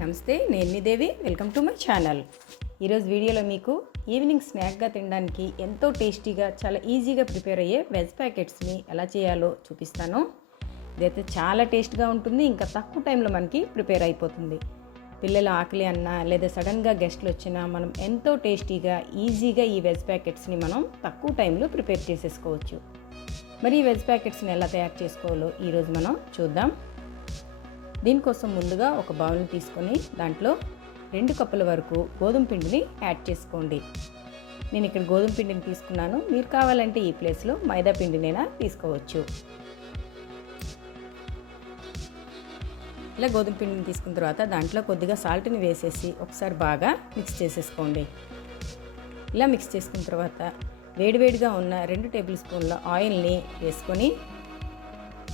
నమస్తే నేను మీ Devi. Welcome to my channel ఈరోజు వీడియోలో మీకు ఈవినింగ్ స్నాక్గా తినడానికి ఎంతో టేస్టీగా చాలా ఈజీగా ప్రిపేర్ అయ్యే వెజ్ ప్యాకెట్స్ని ఎలా చేయాలో చూపిస్తాను. ఇదైతే చాలా టేస్ట్గా ఉంటుంది ఇంకా తక్కువ టైంలో మనకి ప్రిపేర్ అయిపోతుంది. పిల్లలు ఆకలి అన్నా లేదా సడన్గా గెస్ట్లు వచ్చినా మనం ఎంతో టేస్టీగా ఈజీగా ఈ వెజ్ ప్యాకెట్స్ని మనం తక్కువ టైంలో ప్రిపేర్ చేసేసుకోవచ్చు. మరి ఈ వెజ్ ప్యాకెట్స్ని ఎలా తయారు చేసుకోవాలో ఈరోజు మనం చూద్దాం. దీనికోసం ముందుగా ఒక బౌల్ని తీసుకొని దాంట్లో రెండు కప్పుల వరకు గోధుమ పిండిని యాడ్ చేసుకోండి. నేను ఇక్కడ గోధుమ పిండిని తీసుకున్నాను. మీరు కావాలంటే ఈ ప్లేస్లో మైదా పిండినైనా తీసుకోవచ్చు. ఇలా గోధుమ పిండిని తీసుకున్న తర్వాత దాంట్లో కొద్దిగా సాల్ట్ని వేసేసి ఒకసారి బాగా మిక్స్ చేసేసుకోండి. ఇలా మిక్స్ చేసుకున్న తర్వాత వేడివేడిగా ఉన్న రెండు టేబుల్ స్పూన్ల ఆయిల్ని వేసుకొని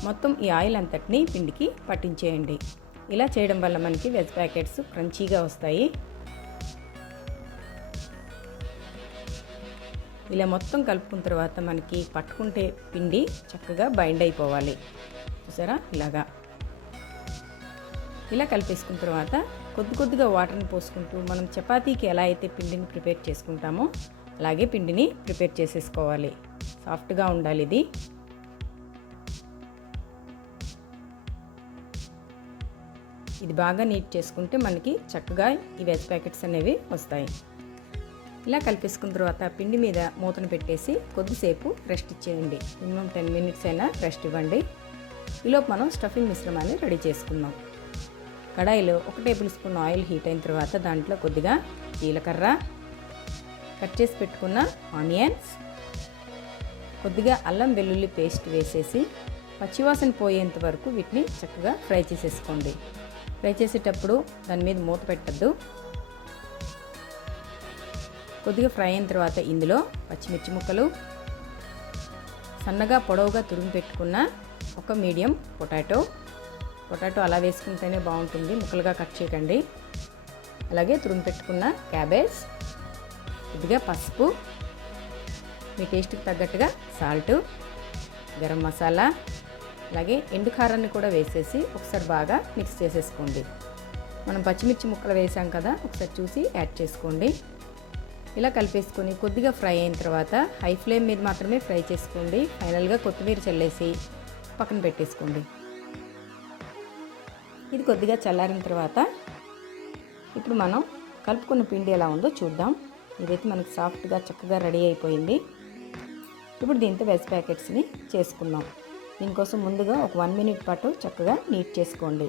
మొత్తం ఈ ఆయిల్ అంతటిని పిండికి పట్టించేయండి. ఇలా చేయడం వల్ల మనకి వెజ్ ప్యాకెట్స్ క్రంచీగా వస్తాయి. ఇలా మొత్తం కలుపుకున్న తర్వాత మనకి పట్టుకుంటే పిండి చక్కగా బైండ్ అయిపోవాలి. చూసారా? ఇలాగా. ఇలా కలిపేసుకున్న తర్వాత కొద్ది కొద్దిగా వాటర్ని పోసుకుంటూ మనం చపాతీకి ఎలా అయితే పిండిని ప్రిపేర్ చేసుకుంటామో అలాగే పిండిని ప్రిపేర్ చేసేసుకోవాలి. సాఫ్ట్గా ఉండాలి ఇది. ఇది బాగా నీట్ చేసుకుంటే మనకి చక్కగా ఈ వెజ్ ప్యాకెట్స్ అనేవి వస్తాయి. ఇలా కలిపేసుకున్న తర్వాత పిండి మీద మూతను పెట్టేసి కొద్దిసేపు రెస్ట్ ఇచ్చేయండి. మినిమం టెన్ మినిట్స్ అయినా రెస్ట్ ఇవ్వండి. ఈలోపు మనం స్టఫింగ్ మిశ్రమాన్ని రెడీ చేసుకుందాం. కడాయిలో ఒక టేబుల్ స్పూన్ ఆయిల్ హీట్ అయిన తర్వాత దాంట్లో కొద్దిగా జీలకర్ర కట్ చేసి పెట్టుకున్న ఆనియన్స్ కొద్దిగా అల్లం వెల్లుల్లి పేస్ట్ వేసేసి పచ్చివాసన పోయేంత వరకు వీటిని చక్కగా ఫ్రై చేసేసుకోండి. ఫ్రై చేసేటప్పుడు దాని మీద మూత పెట్టద్దు. కొద్దిగా ఫ్రై అయిన తర్వాత ఇందులో పచ్చిమిర్చి ముక్కలు సన్నగా పొడవుగా తురిమి పెట్టుకున్న ఒక మీడియం పొటాటో. పొటాటో అలా వేసుకుంటేనే బాగుంటుంది ముక్కలుగా కట్ చేయకండి. అలాగే తురిమి పెట్టుకున్న క్యాబేజ్ కొద్దిగా పసుపు మీ టేస్ట్కి తగ్గట్టుగా సాల్ట్ గరం మసాలా అలాగే ఎండు కారాన్ని కూడా వేసేసి ఒకసారి బాగా మిక్స్ చేసేసుకోండి. మనం పచ్చిమిర్చి ముక్కలు వేసాం కదా ఒకసారి చూసి యాడ్ చేసుకోండి. ఇలా కలిపేసుకొని కొద్దిగా ఫ్రై అయిన తర్వాత హై ఫ్లేమ్ మీద మాత్రమే ఫ్రై చేసుకోండి. ఫైనల్గా కొత్తిమీర చల్లేసి పక్కన పెట్టేసుకోండి. ఇది కొద్దిగా చల్లారిన తర్వాత ఇప్పుడు మనం కలుపుకున్న పిండి ఎలా ఉందో చూద్దాం. ఇదైతే మనకు సాఫ్ట్గా చక్కగా రెడీ అయిపోయింది. ఇప్పుడు దీంతో వెజ్ ప్యాకెట్స్ని చేసుకుందాం. దీనికోసం ముందుగా ఒక వన్ మినిట్ పాటు చక్కగా నీట్ చేసుకోండి.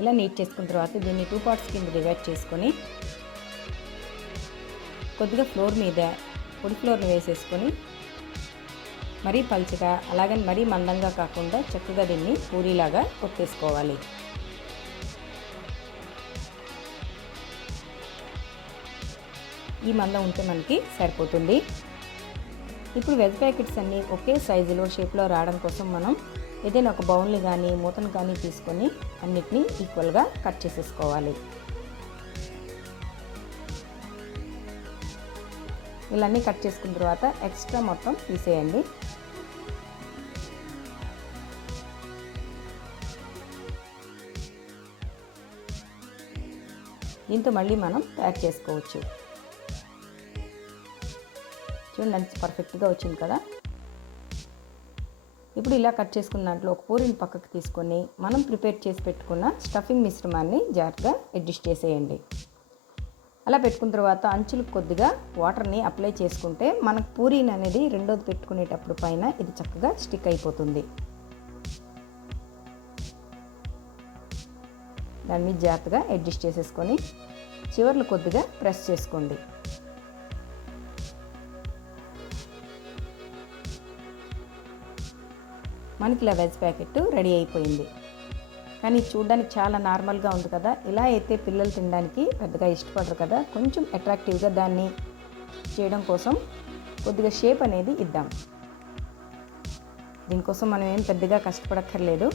ఇలా నీట్ చేసుకున్న తర్వాత దీన్ని టూ పార్ట్స్ కింద డివైడ్ చేసుకొని కొద్దిగా ఫ్లోర్ మీద పొడి ఫ్లోర్ని వేసేసుకొని మరీ పలుచగా అలాగని మరీ మందంగా కాకుండా చక్కగా దీన్ని పూరీలాగా కొట్టేసుకోవాలి. ఈ మందం ఉంటే మనకి సరిపోతుంది. ఇప్పుడు వెజ్ ప్యాకెట్స్ అన్నీ ఒకే సైజులో షేప్లో రావడం కోసం మనం ఏదైనా ఒక బౌల్ని కానీ మూతను కానీ తీసుకొని అన్నిటినీ ఈక్వల్గా కట్ చేసేసుకోవాలి. ఇలా అన్నీ కట్ చేసుకున్న తర్వాత ఎక్స్ట్రా మొత్తం తీసేయండి. దీంతో మళ్ళీ మనం తయారు చేసుకోవచ్చు. చూడండి అంత పర్ఫెక్ట్గా వచ్చింది కదా. ఇప్పుడు ఇలా కట్ చేసుకున్న దాంట్లో ఒక పూరిని పక్కకు తీసుకొని మనం ప్రిపేర్ చేసి పెట్టుకున్న స్టఫింగ్ మిశ్రమాన్ని జాగ్రత్తగా అడ్జస్ట్ చేసేయండి. అలా పెట్టుకున్న తర్వాత అంచులకు కొద్దిగా వాటర్ని అప్లై చేసుకుంటే మనకు పూరీని అనేది రెండోది పెట్టుకునేటప్పుడు పైన ఇది చక్కగా స్టిక్ అయిపోతుంది. దాన్ని మీద జాగ్రత్తగా అడ్జస్ట్ చేసేసుకొని చివర్లు కొద్దిగా ప్రెస్ చేసుకోండి. మనకి ఇలా వెజ్ ప్యాకెట్ రెడీ అయిపోయింది. కానీ చూడడానికి చాలా నార్మల్గా ఉంది కదా. ఇలా అయితే పిల్లలు తినడానికి పెద్దగా ఇష్టపడరు కదా. కొంచెం అట్రాక్టివ్గా దాన్ని చేయడం కోసం కొద్దిగా షేప్ అనేది ఇద్దాం. దీనికోసం మనం ఏం పెద్దగా కష్టపడక్కర్లేదు.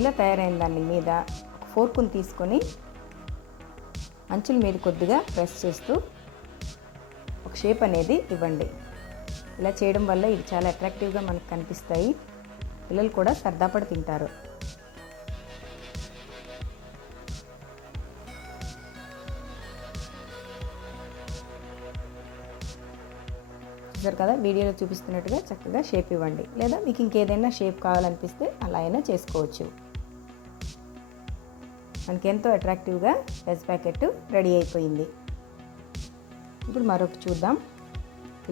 ఇలా తయారైన దాని మీద ఫోర్కుని తీసుకొని అంచుల మీద కొద్దిగా ప్రెస్ చేస్తూ షేప్ అనేది ఇవ్వండి. ఇలా చేయడం వల్ల ఇవి చాలా అట్రాక్టివ్గా మనకు కనిపిస్తాయి. పిల్లలు కూడా సరదాపడి తింటారు. చూసారు కదా? వీడియోలో చూపిస్తున్నట్టుగా చక్కగా షేప్ ఇవ్వండి. లేదా మీకు ఇంకేదైనా షేప్ కావాలనిపిస్తే అలా అయినా చేసుకోవచ్చు. మనకి ఎంతో అట్రాక్టివ్గా వెజ్ ప్యాకెట్ రెడీ అయిపోయింది. ఇప్పుడు మరొకటి చూద్దాం.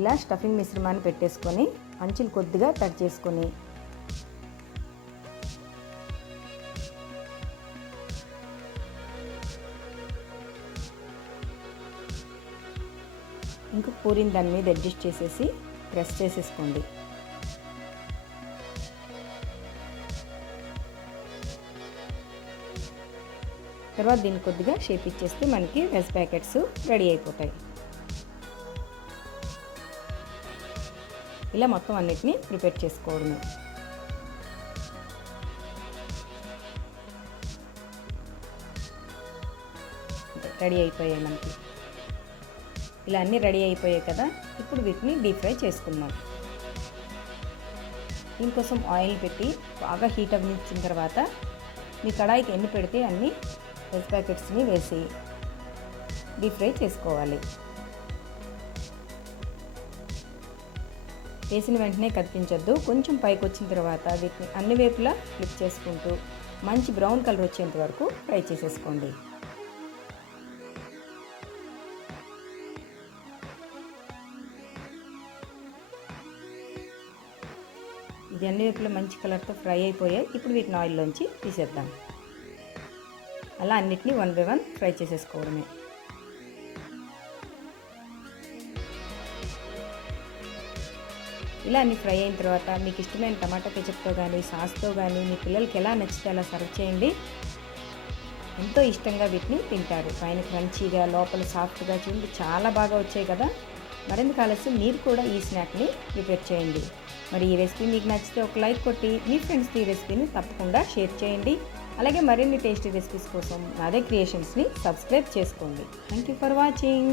ఇలా స్టఫింగ్ మిశ్రమాన్ని పెట్టేసుకొని అంచులు కొద్దిగా కట్ చేసుకొని. ఇంకా పూరిని దాని మీద అడ్జస్ట్ చేసేసి ప్రెస్ చేసేసుకోండి. తర్వాత దీన్ని కొద్దిగా షేప్ ఇచ్చేస్తే మనకి వెజ్ ప్యాకెట్స్ రెడీ అయిపోతాయి. ఇలా మొత్తం అన్నిటినీ ప్రిపేర్ చేసుకోవడమే. రెడీ అయిపోయాయి మనకి. ఇలా అన్నీ రెడీ అయిపోయాయి కదా ఇప్పుడు వీటిని డీప్ ఫ్రై చేసుకుందాం. దీనికోసం ఆయిల్ పెట్టి బాగా హీట్ అవ్వనిచ్చిన తర్వాత మీ కడాయికి ఎన్ని పెడితే అన్ని వెజ్ ప్యాకెట్స్ని వేసి డీప్ ఫ్రై చేసుకోవాలి. వేసిన వెంటనే కదిపించొద్దు. కొంచెం పైకి వచ్చిన తర్వాత వీటిని అన్ని వైపులా ఫ్లిప్ చేసుకుంటూ మంచి బ్రౌన్ కలర్ వచ్చేంత వరకు ఫ్రై చేసేసుకోండి. ఇది అన్ని వైపులా మంచి కలర్తో ఫ్రై అయిపోయాయి. ఇప్పుడు వీటిని ఆయిల్లోంచి తీసేద్దాం. అలా అన్నిటినీ వన్ బై వన్ ఫ్రై చేసేసుకోవడమే. ఇలా అన్ని ఫ్రై అయిన తర్వాత మీకు ఇష్టమైన టమాటా కెచప్తో కానీ సాస్తో కానీ మీ పిల్లలకి ఎలా నచ్చితే అలా సర్వ్ చేయండి. ఎంతో ఇష్టంగా వీటిని తింటారు. పైన క్రంచీగా లోపల సాఫ్ట్గా చూడండి చాలా బాగా వచ్చాయి కదా. మరింత ఆలస్యం? మీరు కూడా ఈ స్నాక్ని ప్రిపేర్ చేయండి. మరి ఈ రెసిపీ మీకు నచ్చితే ఒక లైక్ కొట్టి మీ ఫ్రెండ్స్కి ఈ రెసిపీని తప్పకుండా షేర్ చేయండి. అలాగే మరిన్ని టేస్టీ రెసిపీస్ కోసం నాదే క్రియేషన్స్ని సబ్స్క్రైబ్ చేసుకోండి. Thank you for watching.